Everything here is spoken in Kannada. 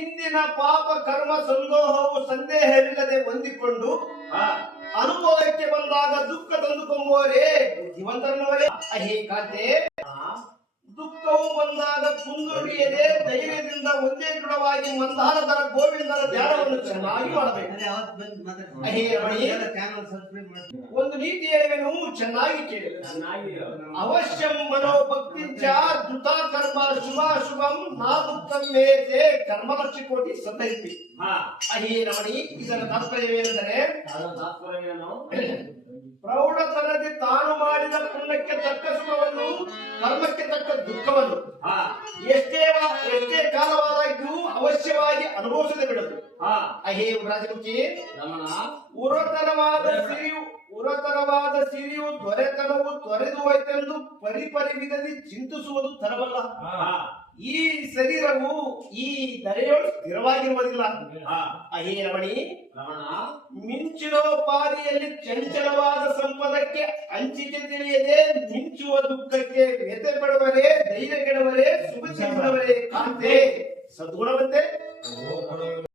ಇಂದಿನ ಪಾಪ ಕರ್ಮ ಸಂದೋಹವು ಸಂದೇಹವಿಲ್ಲದೆ ಹೊಂದಿಕೊಂಡು ಅನುಭವಕ್ಕೆ ಬಂದಾಗ ದುಃಖ ತಂದುಕೊಂಬುವರೇ ಬುದ್ಧಿವಂತರನ್ನವರೇ. ಅಹೇಕಾತೆ ದುಃಖವು ಬಂದಾಗ ಕುಂದುಡಿಯದೆ ಧೈರ್ಯದಿಂದ ಒಂದೇ ದೃಢವಾಗಿ ಮಂದಾರದರ ಗೋವಿಂದರ ಧ್ಯಾನವನ್ನು ಚೆನ್ನಾಗಿ ಮಾಡಬೇಕು. ಒಂದು ನೀತಿ ಹೇಳುವೆನು, ಚೆನ್ನಾಗಿ ಕೇಳಿ. ಅವಶ್ಯಂ ಮನೋಭಕ್ತಿಂಚ ಧೃತ ಕರ್ಮ ಶುಭಾಶುಭಂ ನಾ ದುಃಖಂ ಮೇತೆ ಕರ್ಮಲಕ್ಷಿ ಕೋಟಿ ಸಂಧರಿಸಿ. ಅಹೇ ರಮಣಿ, ಇದರ ತಾತ್ಪರ್ಯವೇನೆಂದರೆ ಪ್ರೌಢತನದಿ ತಾನು ಮಾಡಿದ ಪುಣ್ಯಕ್ಕೆ ತಕ್ಕ ಸುಖವನ್ನು, ಕರ್ಮಕ್ಕೆ ತಕ್ಕ ದುಃಖವನ್ನು ಎಷ್ಟೇ ಕಾಲವಾದಾಗ್ಯೂ ಅವಶ್ಯವಾಗಿ ಅನುಭವಿಸದೆ ಬಿಡದು. ಅಹೇ ರಾಜಮುಖಿ, ಉರತನವಾದ ಸಿರಿಯು ದೊರೆತನವು ತೊರೆದು ಹೋಯ್ತೆಂದು ಪರಿವಿಧದಿ ಚಿಂತಿಸುವುದು ತರವಲ್ಲ. ಈ ಶರೀರವು ಈ ಧರೆಯೊಳು ಸ್ಥಿರವಾಗಿರುವುದಿಲ್ಲ. ಅಹೇ ರಮಣಿ, ಮಿಂಚಿನೋಪಾದಿಯಲ್ಲಿ ಚಂಚಲವಾದ ಸಂಪದಕ್ಕೆ ಹಂಚಿಕೆ ತಿಳಿಯದೆ ಮಿಂಚುವ ದುಃಖಕ್ಕೆ ವ್ಯಥೆ ಪಡುವರೇ, ಧೈರ್ಯ ಕೆಡವರೇ, ಶುಭ ಚಿಂತವರೇ ಕಾಂತೆ ಸದ್ಗುಣವಂತೆ.